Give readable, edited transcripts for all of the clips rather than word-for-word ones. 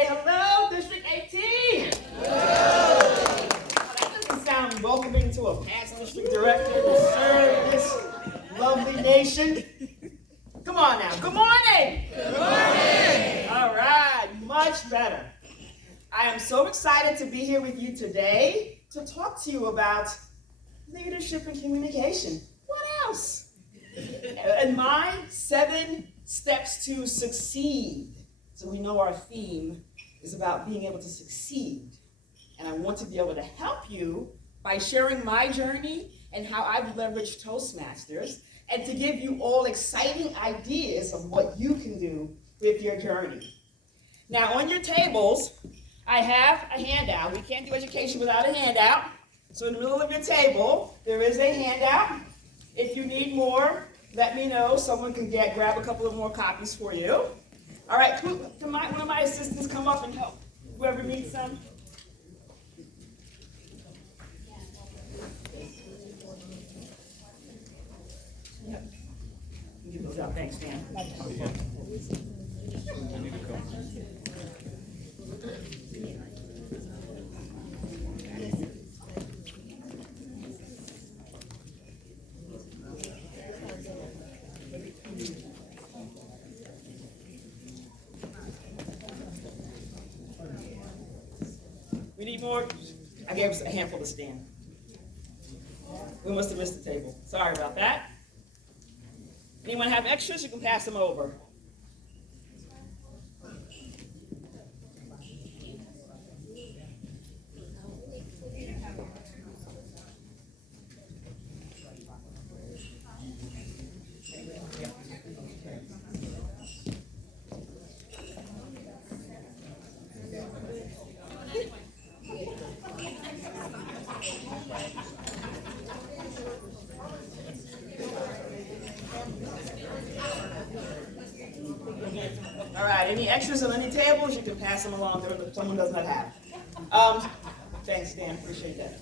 say hello, District 18. Hello. Oh, that doesn't sound welcoming to a past district director to serve this lovely nation. Come on now. Good morning. Good morning. All right, much better. I am so excited to be here with you today to talk to you about leadership and communication. What else? And my 7 steps to succeed. So we know our theme is about being able to succeed. And I want to be able to help you by sharing my journey and how I've leveraged Toastmasters, and to give you all exciting ideas of what you can do with your journey. Now, on your tables, I have a handout. We can't do education without a handout. So in the middle of your table, there is a handout. If you need more, let me know. Someone can grab a couple of more copies for you. All right, can one of my assistants come up and help whoever needs some? Give those out. Thanks, Dan. We need more. I gave us a handful to stand. We must have missed the table. Sorry about that. Anyone have extras? You can pass them over. All right, any extras on any tables, you can pass them along if someone does not have. Thanks, Dan, appreciate that.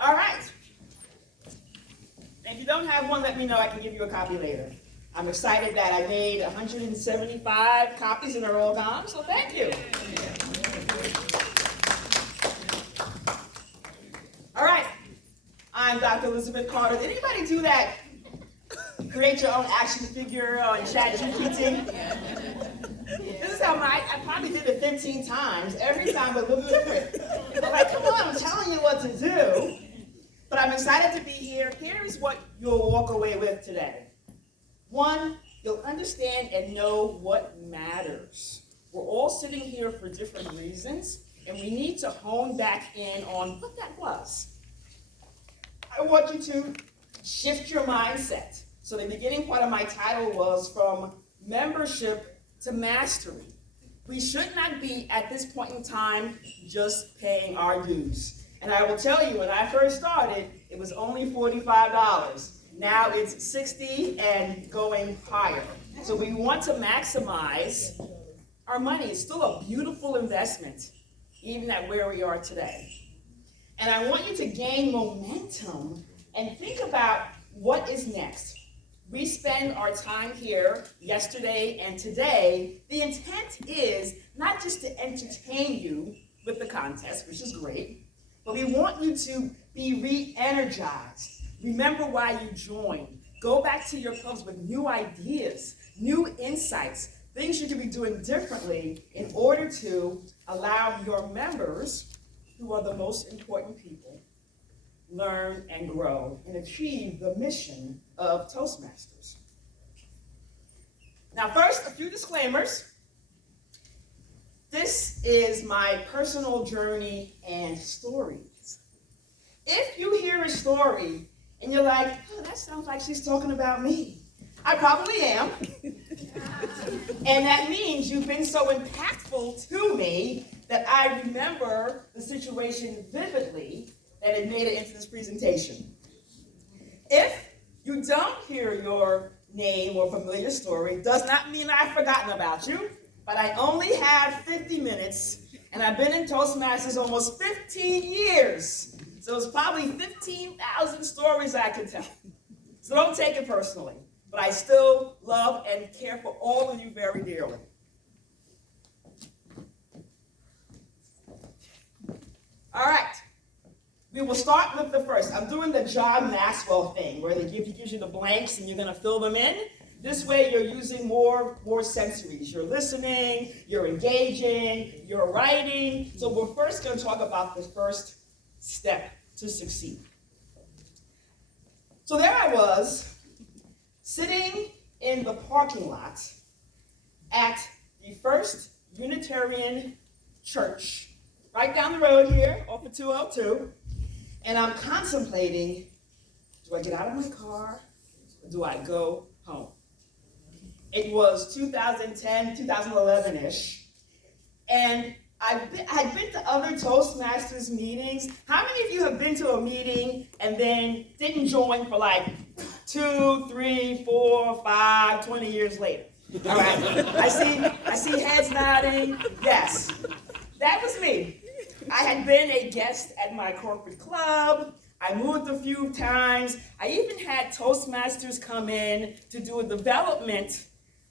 All right. And if you don't have one, let me know. I can give you a copy later. I'm excited that I made 175 copies and they're all gone, so thank you. All right. I'm Dr. Elizabeth Carter. Did anybody do that? Create your own action figure on ChatGPT? This is how I probably did it 15 times. Every time it looked different. I'm like, come on, I'm telling you what to do. But I'm excited to be here. Here's what you'll walk away with today. 1, you'll understand and know what matters. We're all sitting here for different reasons, and we need to hone back in on what that was. I want you to shift your mindset. So the beginning part of my title was from membership to mastery. We should not be, at this point in time, just paying our dues. And I will tell you, when I first started, it was only $45. Now it's $60 and going higher. So we want to maximize our money. It's still a beautiful investment, even at where we are today. And I want you to gain momentum and think about what is next. We spend our time here yesterday and today. The intent is not just to entertain you with the contest, which is great, but we want you to be re-energized. Remember why you joined. Go back to your clubs with new ideas, new insights, things you could be doing differently in order to allow your members, who are the most important people, learn and grow and achieve the mission of Toastmasters. Now first, a few disclaimers. This is my personal journey and stories. If you hear a story and you're like, oh, that sounds like she's talking about me, I probably am. And that means you've been so impactful to me that I remember the situation vividly, that it made it into this presentation. If you don't hear your name or familiar story, does not mean I've forgotten about you, but I only have 50 minutes, and I've been in Toastmasters almost 15 years. So it's probably 15,000 stories I could tell. So don't take it personally. But I still love and care for all of you very dearly. All right. We will start with the first. I'm doing the John Maxwell thing, where he gives you the blanks and you're going to fill them in. This way you're using more sensories. You're listening, you're engaging, you're writing. So we're first going to talk about the first step to succeed. So there I was, sitting in the parking lot at the First Unitarian Church, right down the road here, off of 202, and I'm contemplating, do I get out of my car, or do I go home? It was 2010, 2011-ish, and I'd been to other Toastmasters meetings. How many of you have been to a meeting and then didn't join for like 2, 3, 4, 5, 20 years later? All right, I see heads nodding. Yes, that was me. I had been a guest at my corporate club. I moved a few times. I even had Toastmasters come in to do a development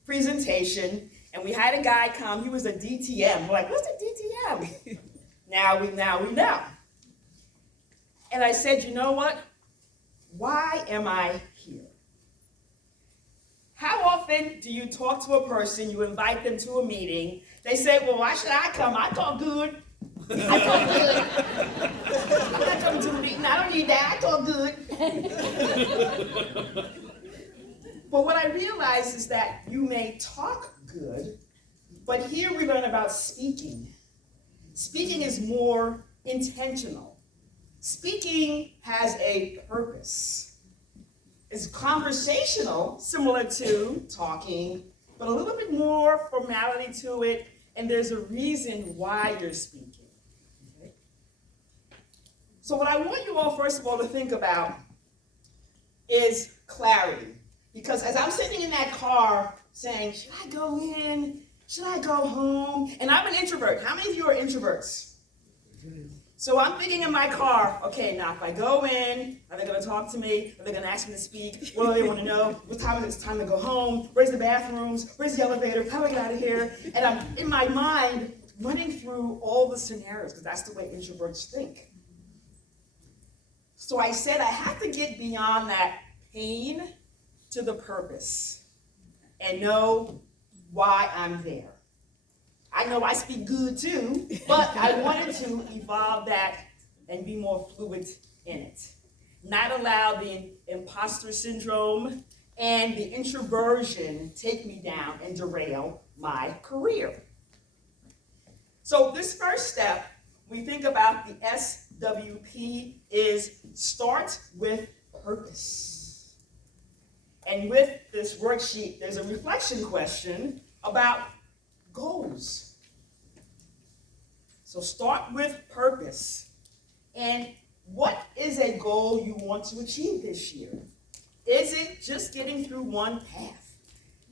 presentation, and we had a guy come. He was a DTM. We're like, what's a DTM? Now we know. And I said, you know what? Why am I here? How often do you talk to a person, you invite them to a meeting, they say, well, why should I come? I talk good. I talk good. I'm not coming to a meeting. I don't need that. I talk good. But what I realize is that you may talk good, but here we learn about speaking. Speaking is more intentional. Speaking has a purpose. It's conversational, similar to talking, but a little bit more formality to it, and there's a reason why you're speaking. Okay? So what I want you all, first of all, to think about is clarity. Because as I'm sitting in that car saying, should I go in? Should I go home? And I'm an introvert. How many of you are introverts? So I'm thinking in my car, okay, now if I go in, are they going to talk to me? Are they going to ask me to speak? What do they want to know? What time is it? It's time to go home? Where's the bathrooms? Where's the elevator? How do I get out of here? And I'm in my mind running through all the scenarios, because that's the way introverts think. So I said I have to get beyond that pain to the purpose and know why I'm there. I know I speak good too, but I wanted to evolve that and be more fluid in it. Not allow the imposter syndrome and the introversion take me down and derail my career. So this first step, we think about the SWP, is start with purpose. And with this worksheet, there's a reflection question about goals. So start with purpose. And what is a goal you want to achieve this year? Is it just getting through one path?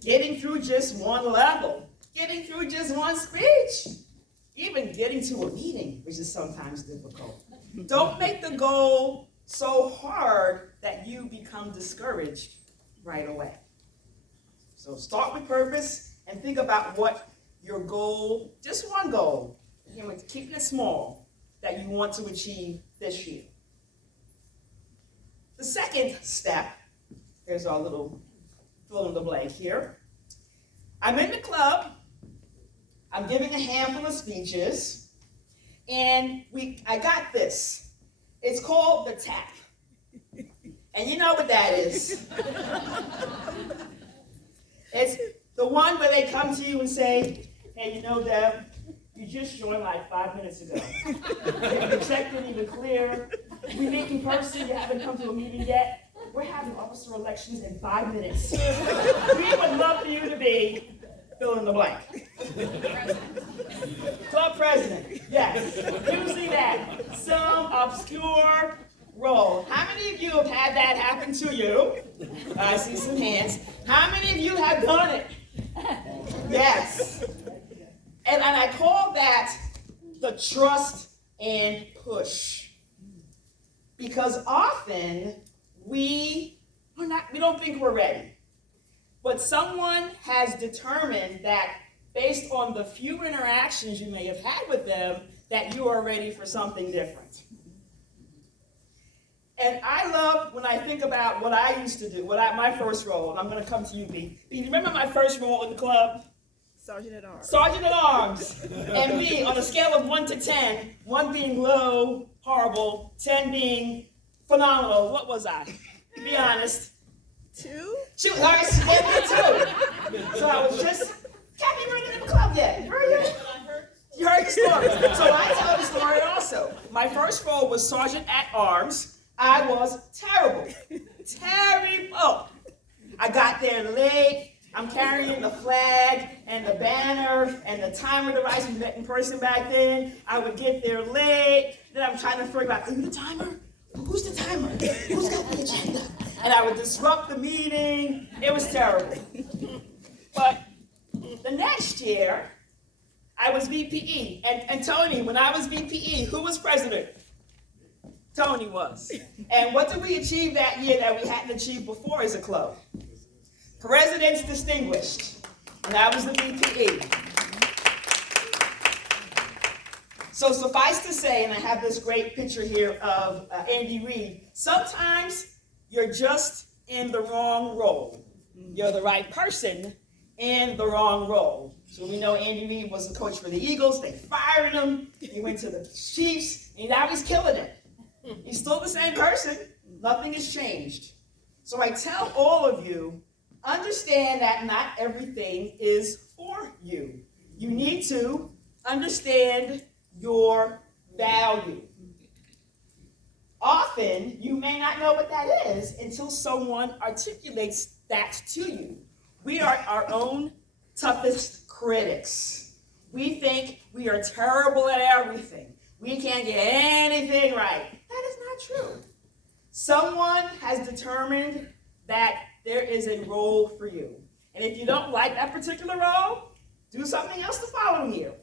Getting through just one level? Getting through just one speech? Even getting to a meeting, which is sometimes difficult. Don't make the goal so hard that you become discouraged right away. So start with purpose and think about what your goal, just one goal, keeping it small, that you want to achieve this year. The second step, here's our little fill in the blank here. I'm in the club, I'm giving a handful of speeches, and I got this. It's called the tap. And you know what that is. It's the one where they come to you and say, hey, you know, Deb, you just joined like 5 minutes ago. The check didn't even clear. We meet in person, you haven't come to a meeting yet. We're having officer elections in 5 minutes. We would love for you to be fill in the blank. Club president, yes. Usually that. Some obscure role. How many of you have had that happen to you? I see some hands. How many of you have done it? Yes. And I call that the trust and push. Because often we we don't think we're ready. But someone has determined that based on the few interactions you may have had with them, that you are ready for something different. And I love when I think about what I used to do, my first role, and I'm going to come to you, B. B, do you remember my first role in the club? Sergeant at Arms. Sergeant at Arms. And B, on a scale of 1 to 10, 1 being low, horrible, 10 being phenomenal, what was I? Be honest. 2? She was, all right, she gave me 2. So I was just, Kathy, you weren't in the club yet. You heard the story. So I tell the story also. My first role was Sergeant at Arms. I was terrible. Terrible. I got there late. I'm carrying the flag and the banner and the timer device. We met in person back then. I would get there late. Then I'm trying to figure out, are you the timer? Who's the timer? Who's got the agenda? And I would disrupt the meeting. It was terrible. But the next year, I was VPE. And Tony, when I was VPE, who was president? Tony was. And what did we achieve that year that we hadn't achieved before as a club? President's Distinguished. And I was the VPE. So suffice to say, and I have this great picture here of Andy Reid, sometimes you're just in the wrong role. You're the right person in the wrong role. So we know Andy Reid was the coach for the Eagles. They fired him. He went to the Chiefs, and now he's killing it. He's still the same person. Nothing has changed. So I tell all of you, understand that not everything is for you. You need to understand your value. Often, you may not know what that is until someone articulates that to you. We are our own toughest critics. We think we are terrible at everything. We can't get anything right. That is not true. Someone has determined that there is a role for you. And if you don't like that particular role, do something else the following year.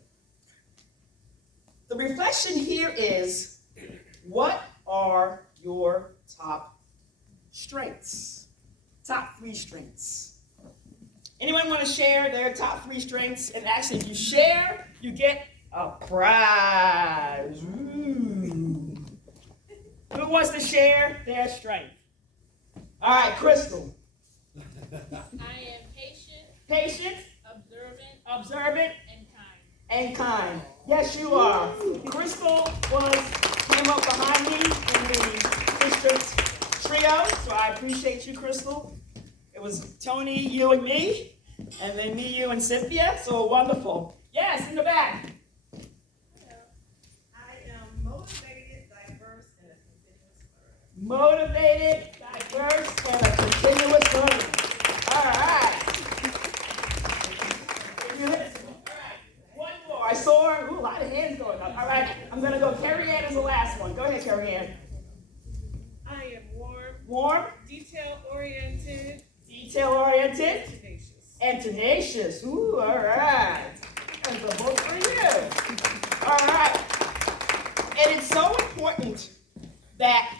The reflection here is, what are your top strengths? Top 3 strengths. Anyone want to share their top 3 strengths? And actually, if you share, you get a prize. Ooh. Who wants to share their strength? All right, Crystal. I am patient. Patient. Observant. And kind. Yes, you are. Crystal came up behind me in the district trio, so I appreciate you, Crystal. It was Tony, you, and me, and then me, you, and Cynthia, so wonderful. Yes, in the back. I am motivated, diverse, and a continuous learner. Motivated, diverse, and a continuous learner. All right. One more. I saw a lot of hands going up. All right, I'm going to go. Carrie Ann is the last one. Go ahead, Carrie Ann. I am warm. Warm. Detail-oriented. Detail-oriented. Tenacious. And tenacious. Ooh, all right. That's a book for you. All right. And it's so important that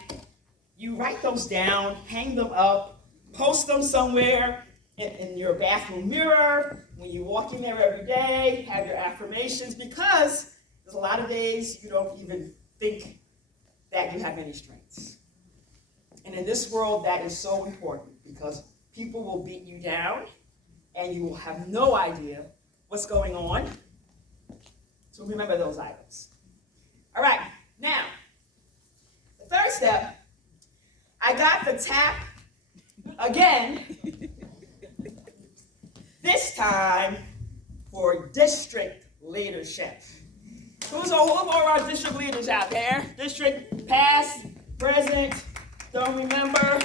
you write those down, hang them up, post them somewhere in your bathroom mirror, when you walk in there every day, have your affirmations, because there's a lot of days you don't even think that you have any strengths. And in this world, that is so important, because people will beat you down, and you will have no idea what's going on. So remember those items. All right, now, the third step, I got the tap again, this time for district leadership. Who's all of our district leaders out there? District past, present, don't remember,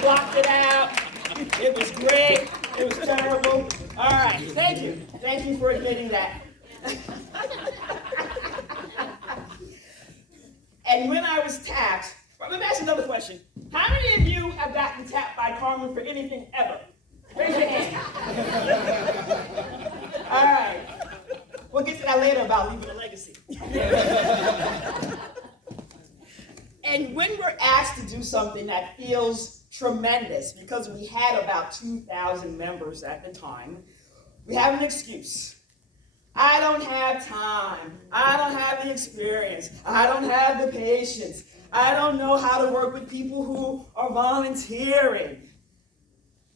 blocked it out. It was great, it was terrible. All right, thank you. Thank you for admitting that. And when I was tapped, well, let me ask you another question. How many of you have gotten tapped by Carmen for anything ever? Raise your hand. All right. We'll get to that later about leaving a legacy. And when we're asked to do something that feels tremendous because we had about 2,000 members at the time. We have an excuse. I don't have time. I don't have the experience. I don't have the patience. I don't know how to work with people who are volunteering.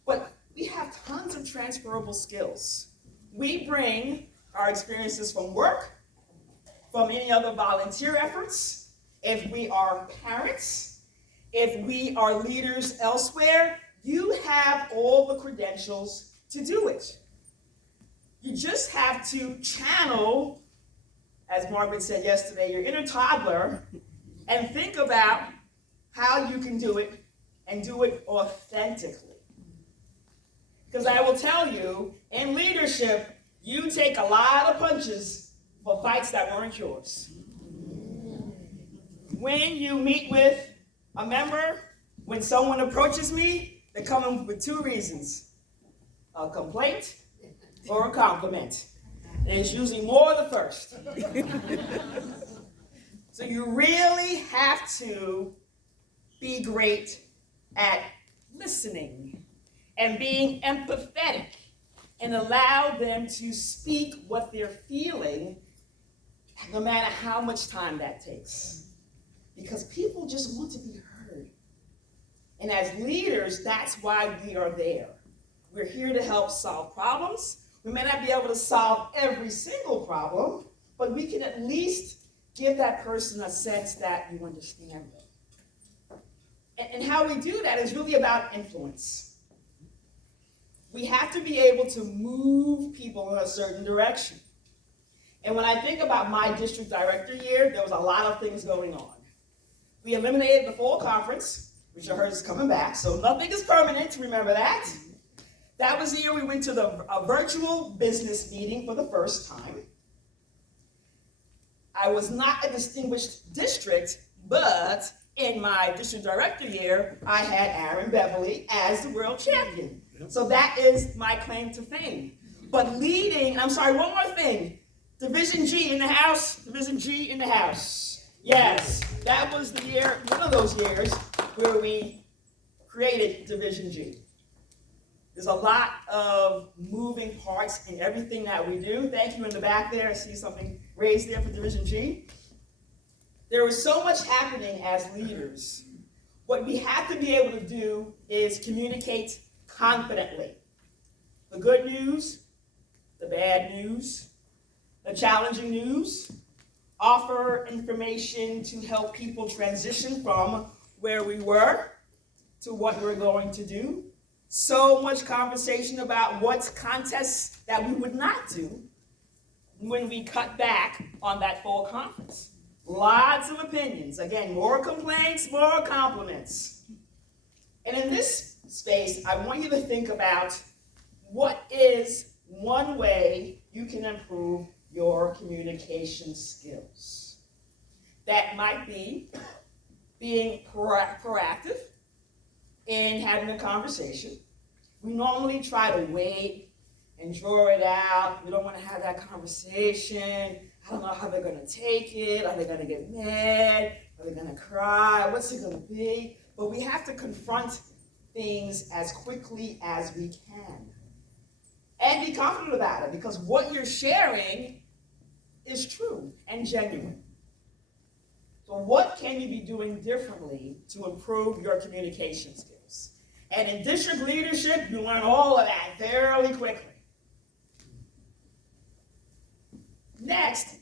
But we have tons of transferable skills. We bring our experiences from work, from any other volunteer efforts. If we are parents, if we are leaders elsewhere, you have all the credentials to do it. You just have to channel, as Margaret said yesterday, your inner toddler and think about how you can do it and do it authentically. Because I will tell you, in leadership, you take a lot of punches for fights that weren't yours. When you meet with a member, when someone approaches me, they come in with two reasons: a complaint or a compliment. And it's usually more the first. So you really have to be great at listening and being empathetic and allow them to speak what they're feeling, no matter how much time that takes. Because people just want to be heard. And as leaders, that's why we are there. We're here to help solve problems. We may not be able to solve every single problem, but we can at least give that person a sense that you understand them. And how we do that is really about influence. We have to be able to move people in a certain direction. And when I think about my district director year, there was a lot of things going on. We eliminated the fall conference, which I heard is coming back, so nothing is permanent, remember that. That was the year we went to a virtual business meeting for the first time. I was not a distinguished district, but in my district director year, I had Aaron Beverly as the world champion. So that is my claim to fame. But leading, I'm sorry, one more thing. Division G in the house, Division G in the house. Yes, that was the year, one of those years, where we created Division G. There's a lot of moving parts in everything that we do. Thank you in the back there. I see something raised there for Division G. There is so much happening as leaders. What we have to be able to do is communicate confidently. The good news, the bad news, the challenging news, offer information to help people transition from where we were to what we're going to do. So much conversation about what's contests that we would not do when we cut back on that fall conference. Lots of opinions. Again, more complaints, more compliments. And in this space, I want you to think about what is one way you can improve your communication skills. That might be being proactive in having a conversation. We normally try to wait and draw it out. We don't want to have that conversation. I don't know how they're going to take it. Are they going to get mad? Are they going to cry? What's it going to be? But we have to confront things as quickly as we can. And be confident about it, because what you're sharing is true and genuine. So what can you be doing differently to improve your communication skills? And in district leadership, you learn all of that fairly quickly. Next,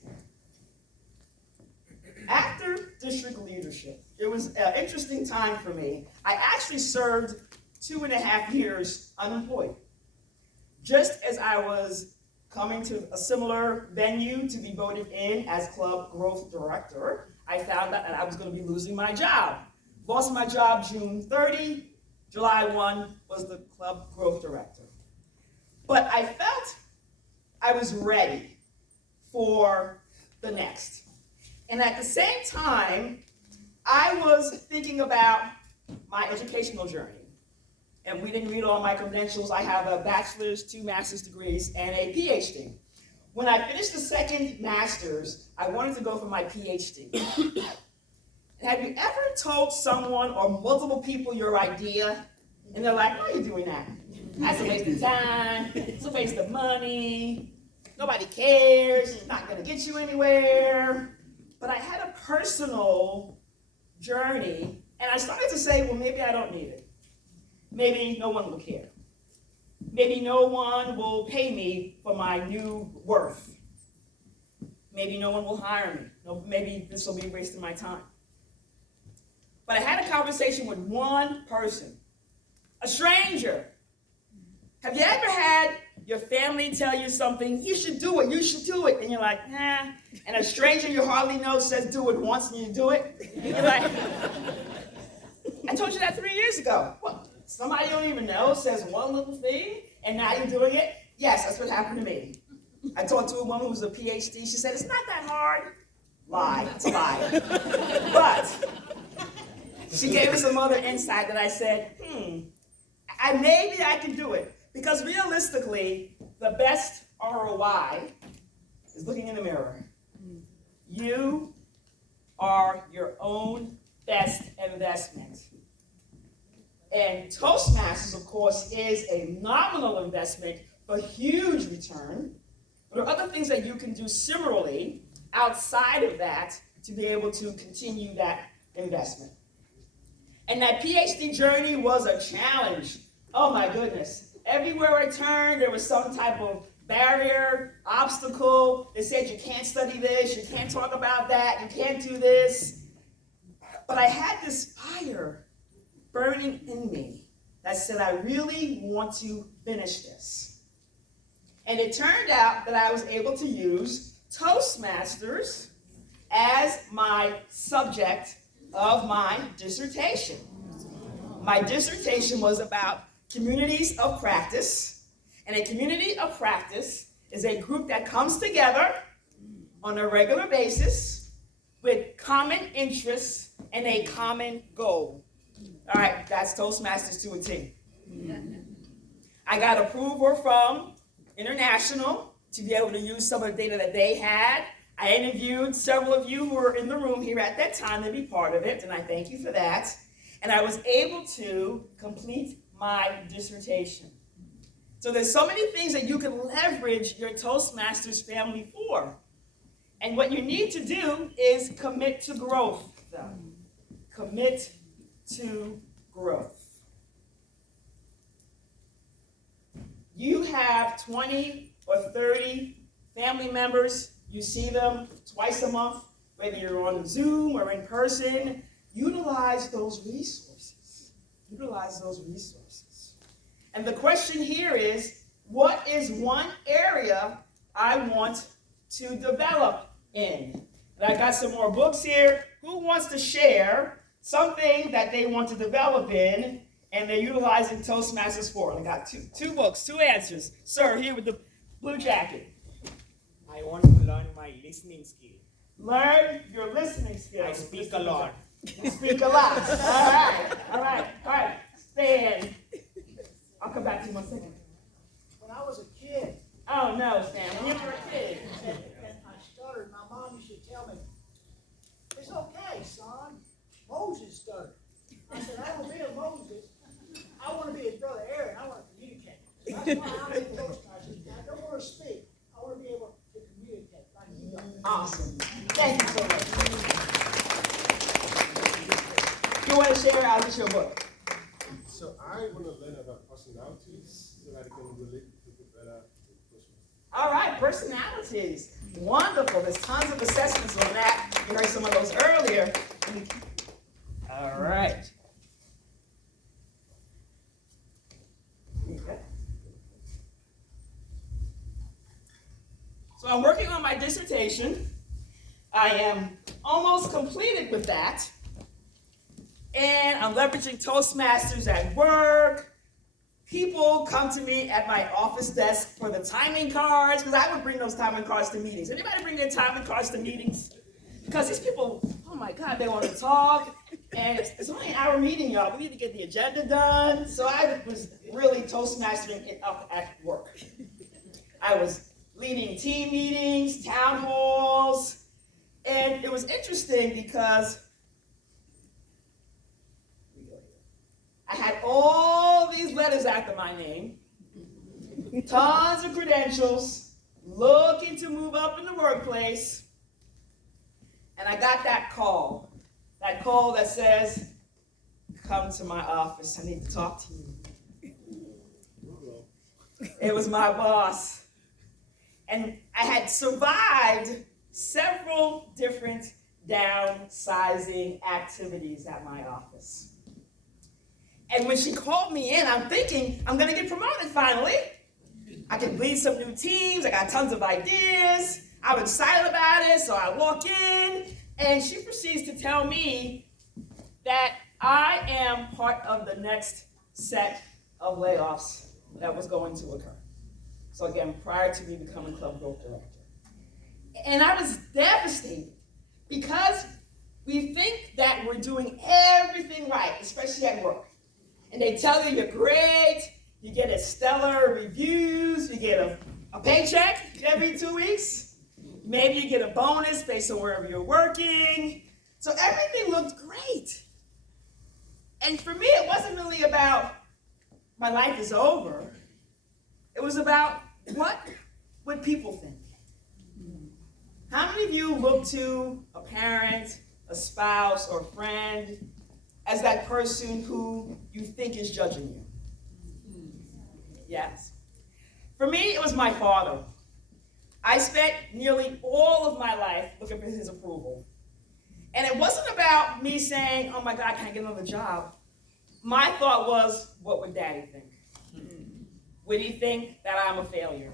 after district leadership, it was an interesting time for me. I actually served 2.5 years unemployed. Just as I was coming to a similar venue to be voted in as club growth director, I found out that I was going to be losing my job. Lost my job June 30, July 1 was the club growth director. But I felt I was ready for the next. And at the same time, I was thinking about my educational journey. And we didn't read all my credentials. I have a bachelor's, 2 master's degrees, and a PhD. When I finished the second master's, I wanted to go for my PhD. Have you ever told someone or multiple people your idea, and they're like, why are you doing that? That's a waste of time. It's a waste of money. Nobody cares. It's not going to get you anywhere. But I had a personal journey, and I started to say, well, maybe I don't need it. Maybe no one will care. Maybe no one will pay me for my new worth. Maybe no one will hire me. No, maybe this will be a waste of my time. But I had a conversation with one person, a stranger. Have you ever had your family tell you something, you should do it, and you're like, nah, and a stranger you hardly know says do it once and you do it? You're like, I told you that 3 years ago. What? Somebody you don't even know says one little thing, and now you're doing it? Yes, that's what happened to me. I talked to a woman who was a PhD. She said, it's not that hard. Lie. It's a lie. But she gave us some other insight that I said, maybe I can do it. Because realistically, the best ROI is looking in the mirror. You are your own best investment. And Toastmasters, of course, is a nominal investment for huge return. But there are other things that you can do similarly outside of that to be able to continue that investment. And that PhD journey was a challenge. Oh my goodness. Everywhere I turned, there was some type of barrier, obstacle. They said you can't study this, you can't talk about that, you can't do this. But I had this fire burning in me that said, I really want to finish this. And it turned out that I was able to use Toastmasters as my subject of my dissertation. My dissertation was about communities of practice. And a community of practice is a group that comes together on a regular basis with common interests and a common goal. All right, that's Toastmasters to a T. I got approval from International to be able to use some of the data that they had. I interviewed several of you who were in the room here at that time to be part of it, and I thank you for that. And I was able to complete my dissertation. So there's so many things that you can leverage your Toastmasters family for. And what you need to do is commit to growth, though. Commit to growth. You have 20 or 30 family members. You see them twice a month, whether you're on Zoom or in person. Utilize those resources. Utilize those resources. And the question here is, what is one area I want to develop in? And I got some more books here. Who wants to share something that they want to develop in and they're utilizing Toastmasters for? I got two books, two answers. Sir, here with the blue jacket. I want to learn my listening skill. Learn your listening skills. I speak a lot. You speak a lot. All right. Stan. I'll come back to you in 1 second. When I was a kid, Oh no, Stan, when you were a kid. and I stuttered, my mom used to tell me, it's okay, son. Moses stuttered. I said, I don't want to be a Moses. I want to be his brother Aaron. I want to communicate. That's why I'm in Toastmasters. I don't want to speak. I want to be able to communicate like you guys. Awesome. Thank you so much. You want to share? I'll get you a book. So I want to learn about personalities so that I can relate to people better. All right, personalities. Wonderful. There's tons of assessments on that. You heard some of those earlier. All right. Okay. So I'm working on my dissertation. I am almost completed with that. And I'm leveraging Toastmasters at work. People come to me at my office desk for the timing cards, because I would bring those timing cards to meetings. Anybody bring their timing cards to meetings? Because these people, oh my God, they want to talk. And it's only an hour meeting, y'all. We need to get the agenda done. So I was really Toastmastering it up at work. I was leading team meetings, town halls. And it was interesting because I had all these letters after my name, tons of credentials, looking to move up in the workplace, and I got that call that says, come to my office, I need to talk to you. It was my boss. And I had survived several different downsizing activities at my office. And when she called me in, I'm thinking, I'm gonna get promoted finally. I can lead some new teams, I got tons of ideas, I'm excited about it, so I walk in, and she proceeds to tell me that I am part of the next set of layoffs that was going to occur. So again, prior to me becoming club growth director. And I was devastated because we think that we're doing everything right, especially at work. And they tell you you're great, you get a stellar reviews, you get a paycheck every 2 weeks, maybe you get a bonus based on wherever you're working. So everything looked great. And for me, it wasn't really about my life is over. It was about what would people think? How many of you look to a parent, a spouse, or a friend as that person who you think is judging you? Yes. For me, it was my father. I spent nearly all of my life looking for his approval. And it wasn't about me saying, oh my God, can I get another job? My thought was, what would Daddy think? Would he think that I'm a failure?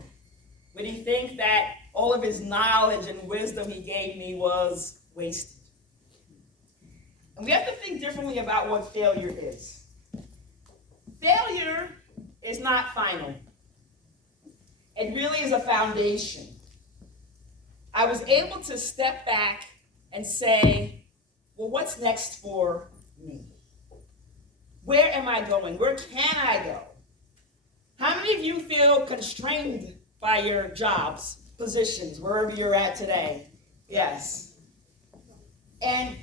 Would he think that all of his knowledge and wisdom he gave me was wasted? And we have to think differently about what failure is. Failure is not final. It really is a foundation. I was able to step back and say, well, what's next for me? Where am I going? Where can I go? How many of you feel constrained by your jobs, positions, wherever you're at today? Yes. And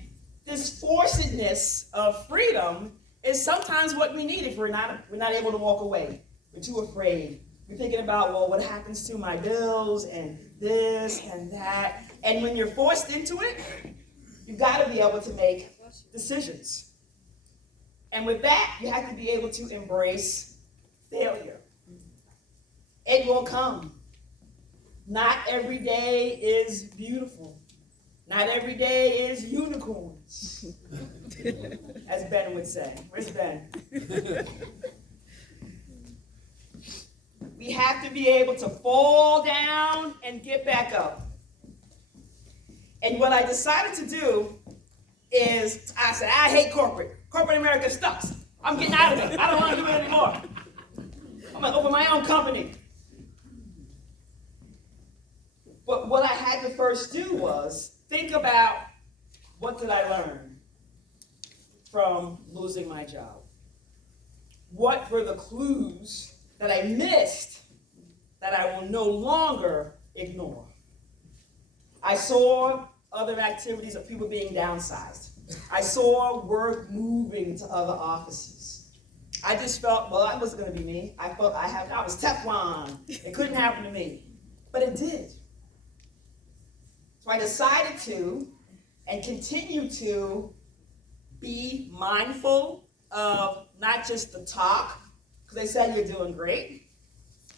this forcedness of freedom is sometimes what we need if we're not able to walk away. We're too afraid. We're thinking about, well, what happens to my bills and this and that. And when you're forced into it, you've got to be able to make decisions. And with that, you have to be able to embrace failure. It will come. Not every day is beautiful. Not every day is unicorns, as Ben would say. Where's Ben? We have to be able to fall down and get back up. And what I decided to do is, I said, I hate corporate. Corporate America sucks. I'm getting out of it. I don't want to do it anymore. I'm going to open my own company. But what I had to first do was think about, what did I learn from losing my job? What were the clues that I missed that I will no longer ignore? I saw other activities of people being downsized. I saw work moving to other offices. I just felt, well, that wasn't going to be me. I felt I was Teflon. It couldn't happen to me. But it did. So I decided to, and continue to, be mindful of not just the talk, because they said you're doing great,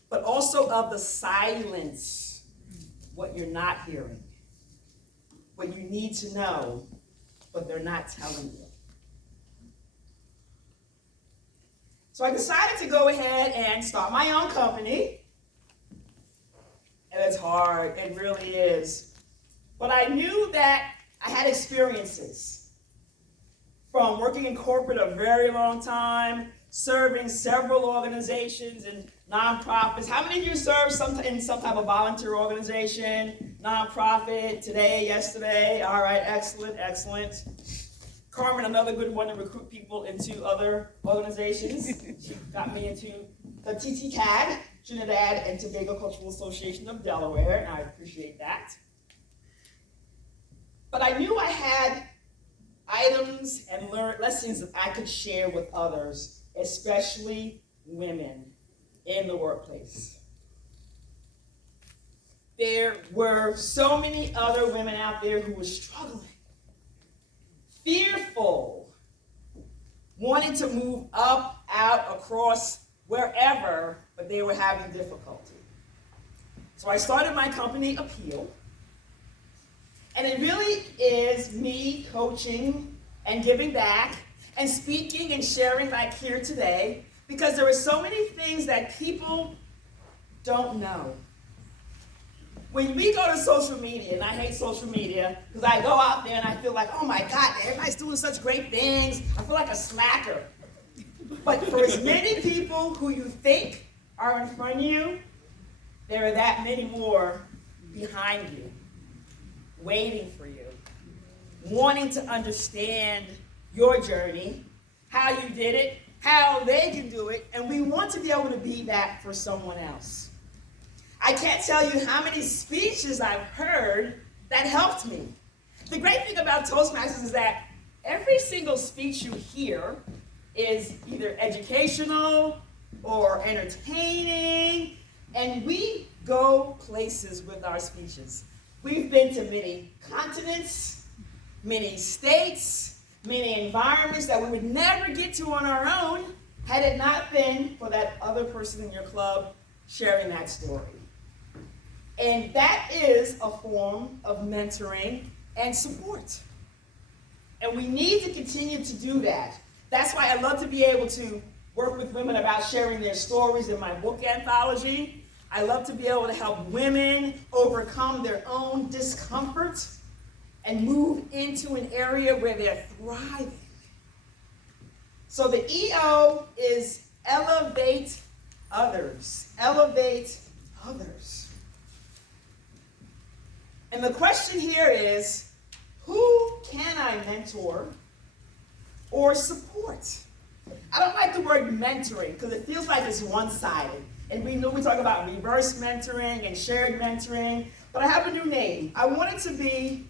but also of the silence, what you're not hearing, what you need to know, but they're not telling you. So I decided to go ahead and start my own company. And it's hard, it really is. But I knew that I had experiences from working in corporate a very long time, serving several organizations and nonprofits. How many of you serve in some type of volunteer organization, nonprofit, today, yesterday? All right, excellent, excellent. Carmen, another good one to recruit people into other organizations. She got me into the TTCAD, Trinidad and Tobago Cultural Association of Delaware, and I appreciate that. But I knew I had items and lessons that I could share with others especially women in the workplace. There were so many other women out there who were struggling, fearful, wanting to move up, out, across, wherever, but they were having difficulty. So I started my company, Appeal, and it really is me coaching and giving back and speaking and sharing like here today, because there are so many things that people don't know. When we go to social media, and I hate social media, because I go out there and I feel like, oh my God, everybody's doing such great things. I feel like a slacker. But for as many people who you think are in front of you, there are that many more behind you, waiting for you, wanting to understand your journey, how you did it, how they can do it, and we want to be able to be that for someone else. I can't tell you how many speeches I've heard that helped me. The great thing about Toastmasters is that every single speech you hear is either educational or entertaining, and we go places with our speeches. We've been to many continents, many states, many environments that we would never get to on our own had it not been for that other person in your club sharing that story. And that is a form of mentoring and support. And we need to continue to do that. That's why I love to be able to work with women about sharing their stories in my book anthology. I love to be able to help women overcome their own discomfort and move into an area where they're thriving. So the EO is elevate others. Elevate others. And the question here is, who can I mentor or support? I don't like the word mentoring because it feels like it's one-sided. And we know we talk about reverse mentoring and shared mentoring, but I have a new name. I want it to be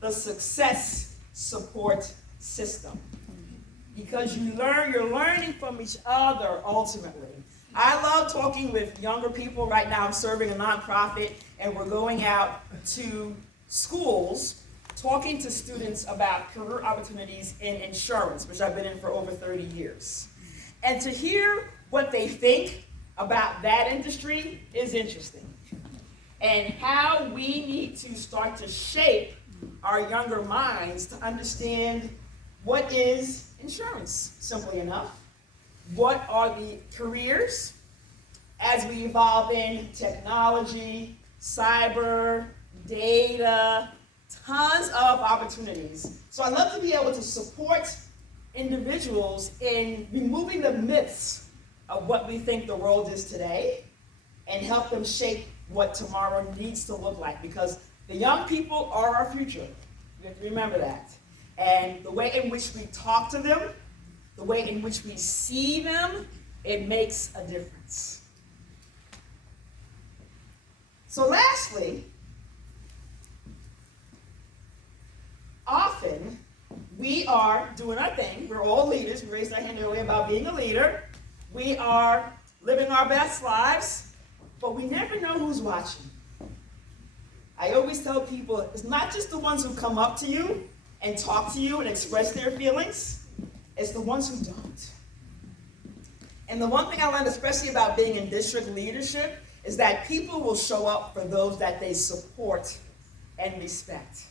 the success support system. Because you're learning from each other ultimately. I love talking with younger people. Right now I'm serving a nonprofit and we're going out to schools talking to students about career opportunities in insurance, which I've been in for over 30 years. And to hear what they think about that industry is interesting. And how we need to start to shape our younger minds to understand what is insurance, simply enough. What are the careers as we evolve in technology, cyber, data, tons of opportunities. So I love to be able to support individuals in removing the myths of what we think the world is today and help them shape what tomorrow needs to look like, because the young people are our future. You have to remember that. And the way in which we talk to them, the way in which we see them, it makes a difference. So lastly, often we are doing our thing. We're all leaders. We raised our hand earlier about being a leader. We are living our best lives, but we never know who's watching. I always tell people, it's not just the ones who come up to you and talk to you and express their feelings. It's the ones who don't. And the one thing I learned, especially about being in district leadership, is that people will show up for those that they support and respect.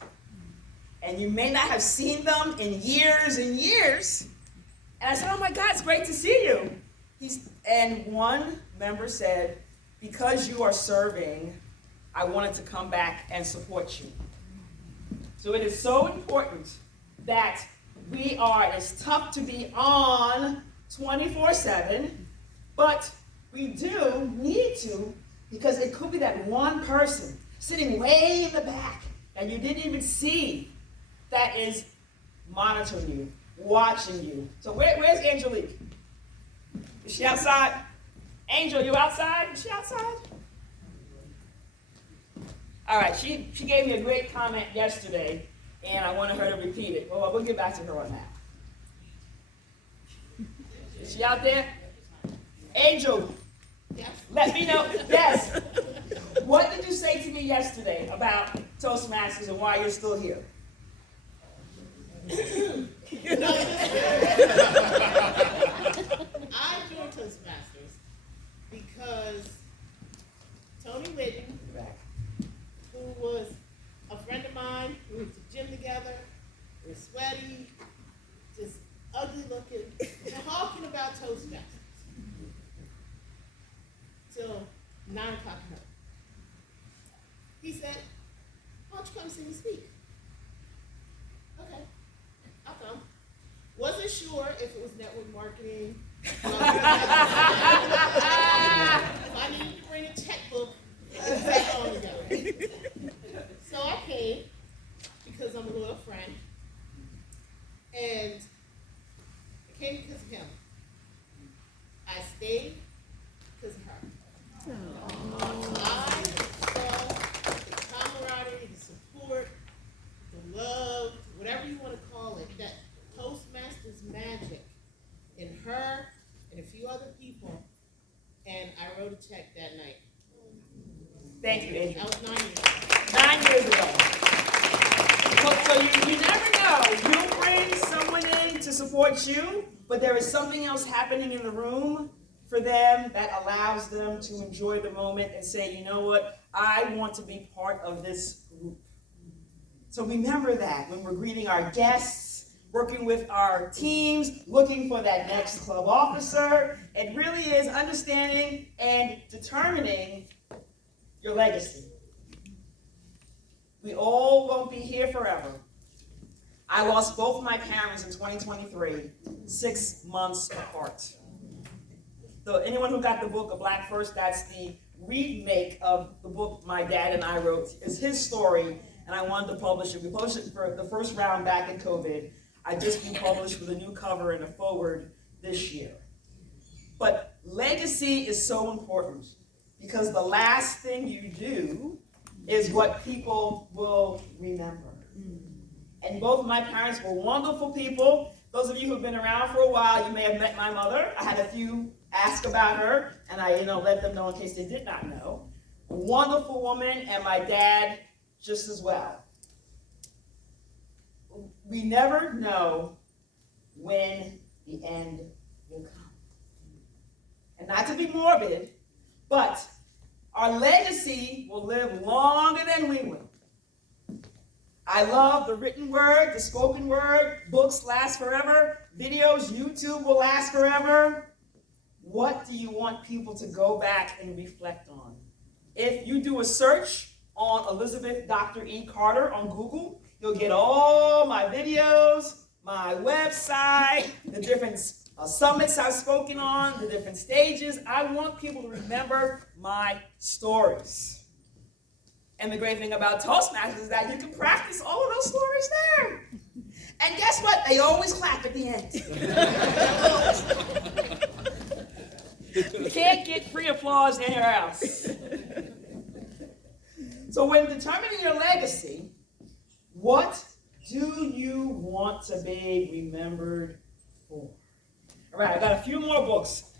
And you may not have seen them in years and years. And I said, oh my God, it's great to see you. And one member said, because you are serving, I wanted to come back and support you. So it is so important that we are, it's tough to be on 24/7, but we do need to, because it could be that one person sitting way in the back and you didn't even see that is monitoring you, watching you. So where's Angelique? Is she outside? Angel, you outside? Is she outside? All right, she gave me a great comment yesterday, and I wanted her to repeat it. Well, we'll get back to her on that. Is she out there? Angel, Yes. let me know. Yes. What did you say to me yesterday about Toastmasters and why you're still here? I joined Toastmasters because Tony Whitten, who was a friend of mine, we went to gym together, we were sweaty, just ugly looking, talking about Toastmasters till 9 o'clock at night. He said, why don't you come see me speak? Okay, I'll come. Wasn't sure if it was network marketing. If I needed to bring a checkbook, it was that long ago. So I came because I'm a loyal friend. And I came because of him. I stayed because of her. I saw the camaraderie, the support, the love, whatever you want to call it, that Toastmasters magic in her and a few other people, and I wrote a check that night. Thank you, Angel. That was 9 years ago. 9 years ago. So you never know. You'll bring someone in to support you, but there is something else happening in the room for them that allows them to enjoy the moment and say, you know what, I want to be part of this group. So remember that when we're greeting our guests, working with our teams, looking for that next club officer. It really is understanding and determining your legacy. We all won't be here forever. I lost both my parents in 2023, 6 months apart. So anyone who got the book, A Black First, that's the remake of the book my dad and I wrote. It's his story, and I wanted to publish it. We published it for the first round back in COVID. I just been published with a new cover and a forward this year. But legacy is so important because the last thing you do is what people will remember. And both my parents were wonderful people. Those of you who've been around for a while, you may have met my mother. I had a few ask about her, and I let them know in case they did not know. A wonderful woman, and my dad just as well. We never know when the end will come. And not to be morbid, but our legacy will live longer than we will. I love the written word, the spoken word. Books last forever. Videos, YouTube will last forever. What do you want people to go back and reflect on? If you do a search on Elizabeth Dr. E. Carter on Google, you'll get all my videos, my website, the different summits I've spoken on, the different stages. I want people to remember my stories. And the great thing about Toastmasters is that you can practice all of those stories there. And guess what? They always clap at the end. You can't get free applause anywhere else. So when determining your legacy, what do you want to be remembered for? All right, I got a few more books.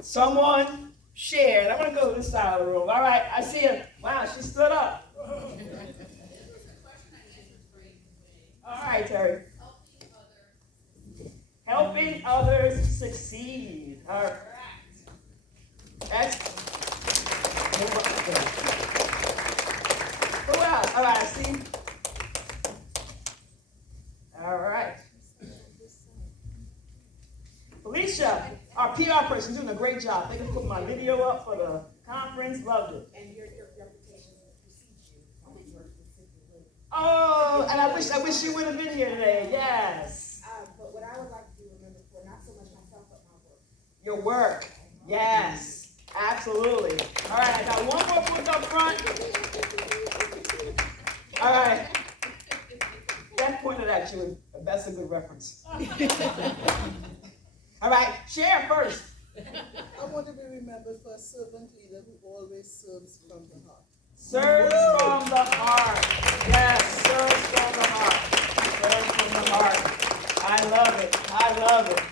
Someone shared. I want to go to this side of the room. All right, I see her. Wow, she stood up. All right, Terry. Helping others succeed. All right. That's. Who else? All right, I see. All right. Felicia, our PR person, doing a great job. They can put my video up for the conference. Loved it. And your reputation precedes you. Always works with Cynthia. Oh, and I wish you would have been here today. Yes. But what I would like to be remembered for, not so much myself, but my work. Your work. Yes. Absolutely. All right, I got one more book up front. All right. That pointed at you. That's a good reference. All right, share first. I want to be remembered for a servant leader who always serves from the heart. Serves from the heart. Yes, serves from the heart. Serves from the heart. I love it. I love it.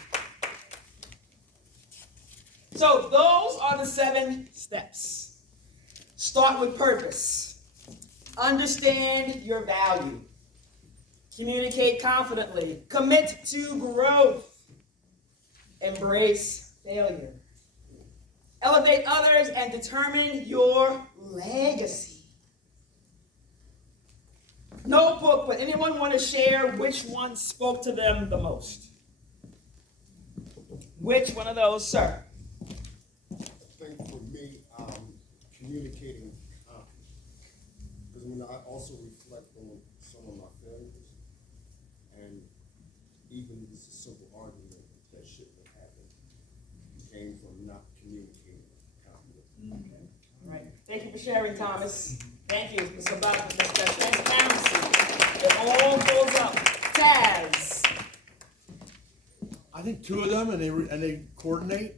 So those are the 7 steps. Start with purpose. Understand your value. Communicate confidently. Commit to growth. Embrace failure. Elevate others and determine your legacy. No book, but anyone want to share which one spoke to them the most? Which one of those, sir? I think for me, communicating because I also reflect on some of my failures, and even this simple argument that shouldn't have happened came from not communicating confidently. Okay. All right. Thank you for sharing, Thomas. Thank you. It's about that transparency. It all goes up. Taz. I think 2 of them, and they coordinate.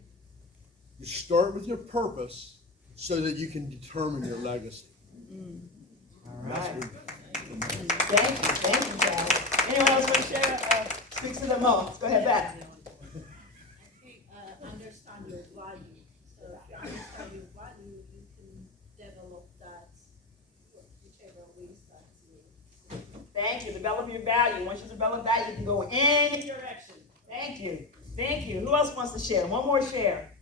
You start with your purpose so that you can determine your legacy. All right. Thank you, Taz. Anyone else want to share? Speak to them all. Go ahead, Beth. I think understand your value. So if you understand your value, you can develop that whichever ways that you. Thank you. Develop your value. Once you develop that, you can go in any direction. Thank you. Thank you. Who else wants to share? One more share.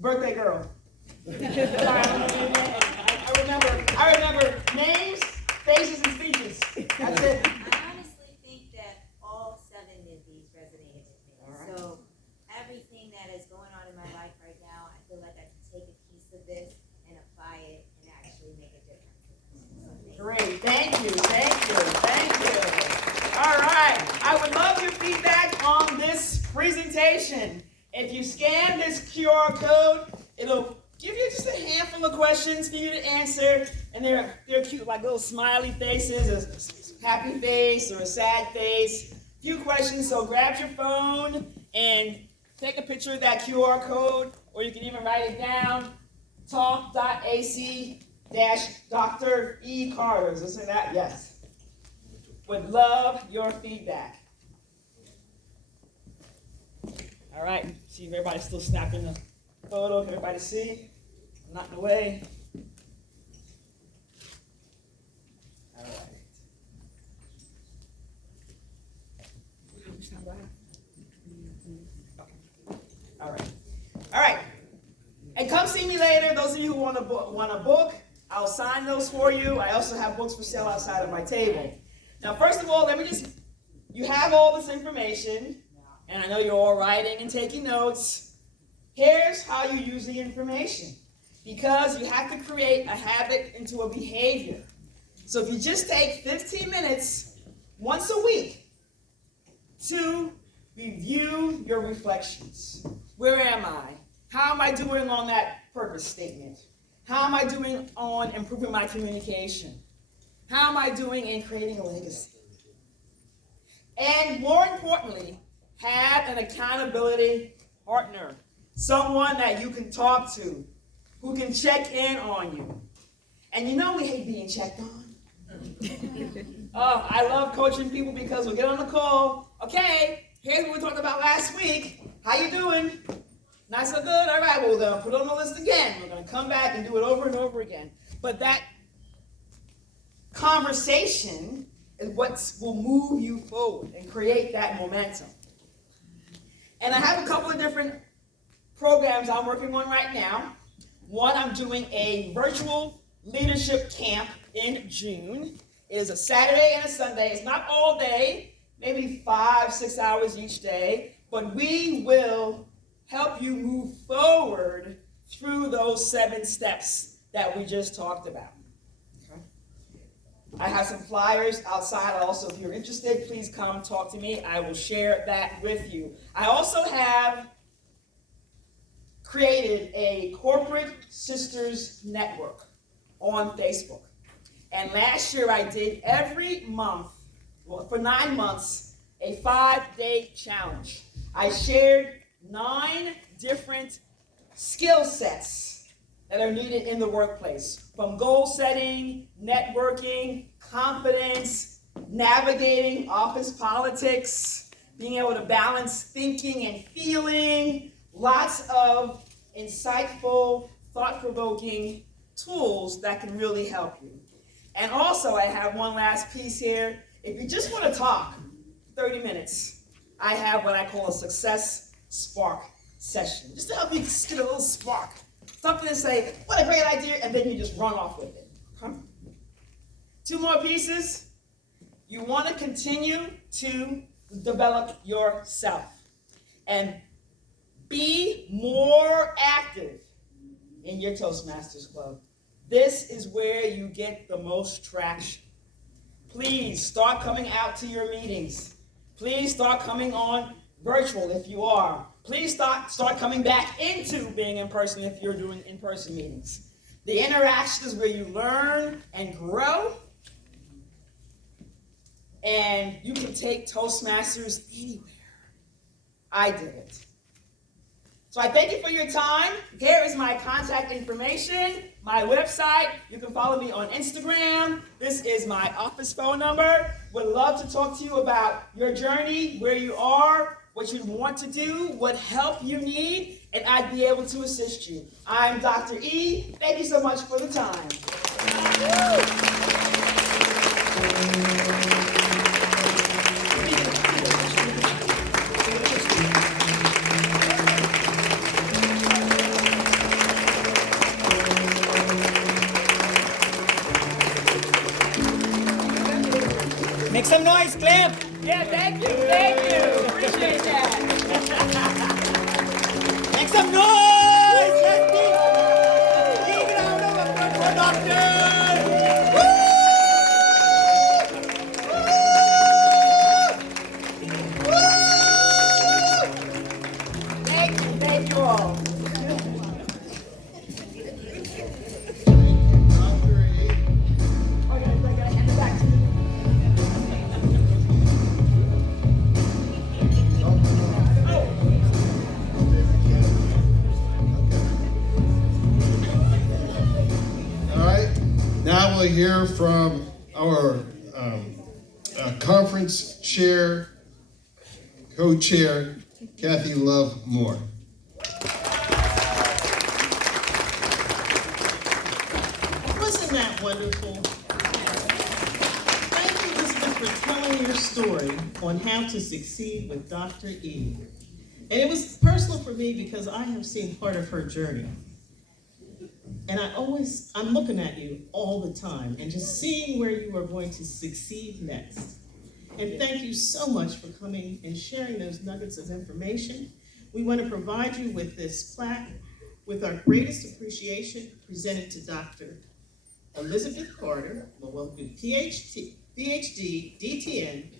Birthday girl. I remember names, faces, and speeches. That's it. I honestly think that all 7 of these resonated with me. All right. So everything that is going on in my life right now, I feel like I can take a piece of this and apply it and actually make a difference. So Great. Thank you. All right. I would love your feedback on this presentation. If you scan this QR code, it'll give you just a handful of questions for you to answer, and they're cute, like little smiley faces, a happy face or a sad face. A few questions, so grab your phone and take a picture of that QR code, or you can even write it down. Talk.ac-Dr. E. Carter. Listen to that? Yes. Would love your feedback. All right. See if everybody's still snapping the photo. Can everybody see? I'm not in the way. All right. All right. All right. And come see me later. Those of you who want a book, I'll sign those for you. I also have books for sale outside of my table. Now, first of all, you have all this information, and I know you're all writing and taking notes. Here's how you use the information, because you have to create a habit into a behavior. So if you just take 15 minutes once a week to review your reflections. Where am I? How am I doing on that purpose statement? How am I doing on improving my communication? How am I doing in creating a legacy? And more importantly, have an accountability partner. Someone that you can talk to, who can check in on you. And you know we hate being checked on. I love coaching people because we'll get on the call. Okay, here's what we talked about last week. How you doing? Not so good? All right, well, we're going to put it on the list again. We're going to come back and do it over and over again. But that conversation is what will move you forward and create that momentum. And I have a couple of different programs I'm working on right now. One, I'm doing a virtual leadership camp in June. It is a Saturday and a Sunday. It's not all day, maybe 5-6 hours each day, but we will help you move forward through those 7 steps that we just talked about. Okay. I have some flyers outside also. If you're interested, please come talk to me. I will share that with you. I also have created a corporate sisters network on Facebook. And last year I did every month, well, for 9 months, a 5-day challenge. I shared 9 different skill sets that are needed in the workplace, from goal setting, networking, confidence, navigating office politics, being able to balance thinking and feeling, lots of insightful, thought-provoking tools that can really help you. And also, I have one last piece here. If you just want to talk 30 minutes, I have what I call a success spark session, just to help you just get a little spark, something to say, what a great idea, and then you just run off with it. Okay? 2 more pieces. You want to continue to develop yourself and be more active in your Toastmasters Club. This is where you get the most traction. Please start coming out to your meetings. Please start coming on virtual if you are. Please start coming back into being in person if you're doing in-person meetings. The interaction is where you learn and grow. And you can take Toastmasters anywhere. I did it. So I thank you for your time. Here is my contact information, my website. You can follow me on Instagram. This is my office phone number. Would love to talk to you about your journey, where you are, what you want to do, what help you need, and I'd be able to assist you. I'm Dr. E. Thank you so much for the time. Make some noise, clap. Yeah, thank you. Appreciate that. Make some noise. Let's big round of applause for Doctor. Thank you all. Now we'll hear from our conference chair, co-chair, Kathy Love Moore. Wasn't that wonderful? Thank you, Elizabeth, for telling your story on how to succeed with Dr. E. And it was personal for me because I have seen part of her journey. And I'm looking at you all the time and just seeing where you are going to succeed next. And thank you so much for coming and sharing those nuggets of information. We want to provide you with this plaque with our greatest appreciation presented to Dr. Elizabeth Carter, PhD, DTN,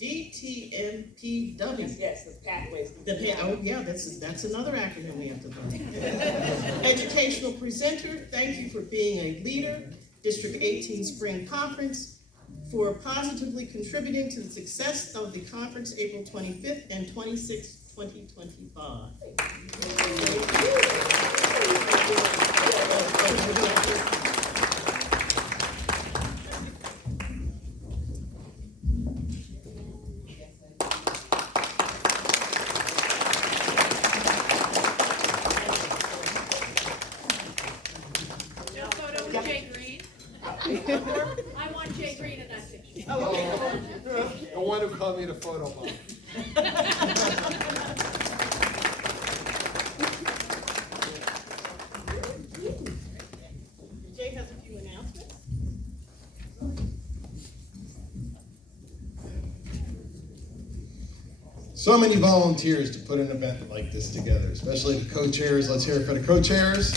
DTMPW. Yes, the pathways. That's another acronym we have to learn. Educational presenter, thank you for being a leader. District 18 Spring Conference, for positively contributing to the success of the conference April 25th and 26th, 2025. I want Jay Green in that picture. The one who called me the photo mom. Jay has a few announcements. So many volunteers to put an event like this together, especially the co-chairs. Let's hear it for the co-chairs.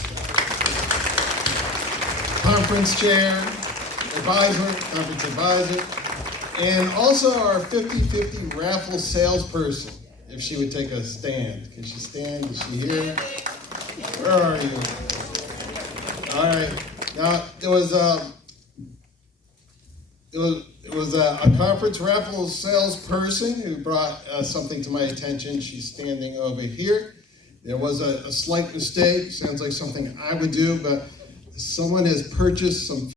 Conference chair, conference advisor, and also our 50-50 raffle salesperson, if she would take a stand. Can she stand? Is she here? Where are you? All right. Now, it was a conference raffle salesperson who brought something to my attention. She's standing over here. There was a slight mistake. Sounds like something I would do, but someone has purchased some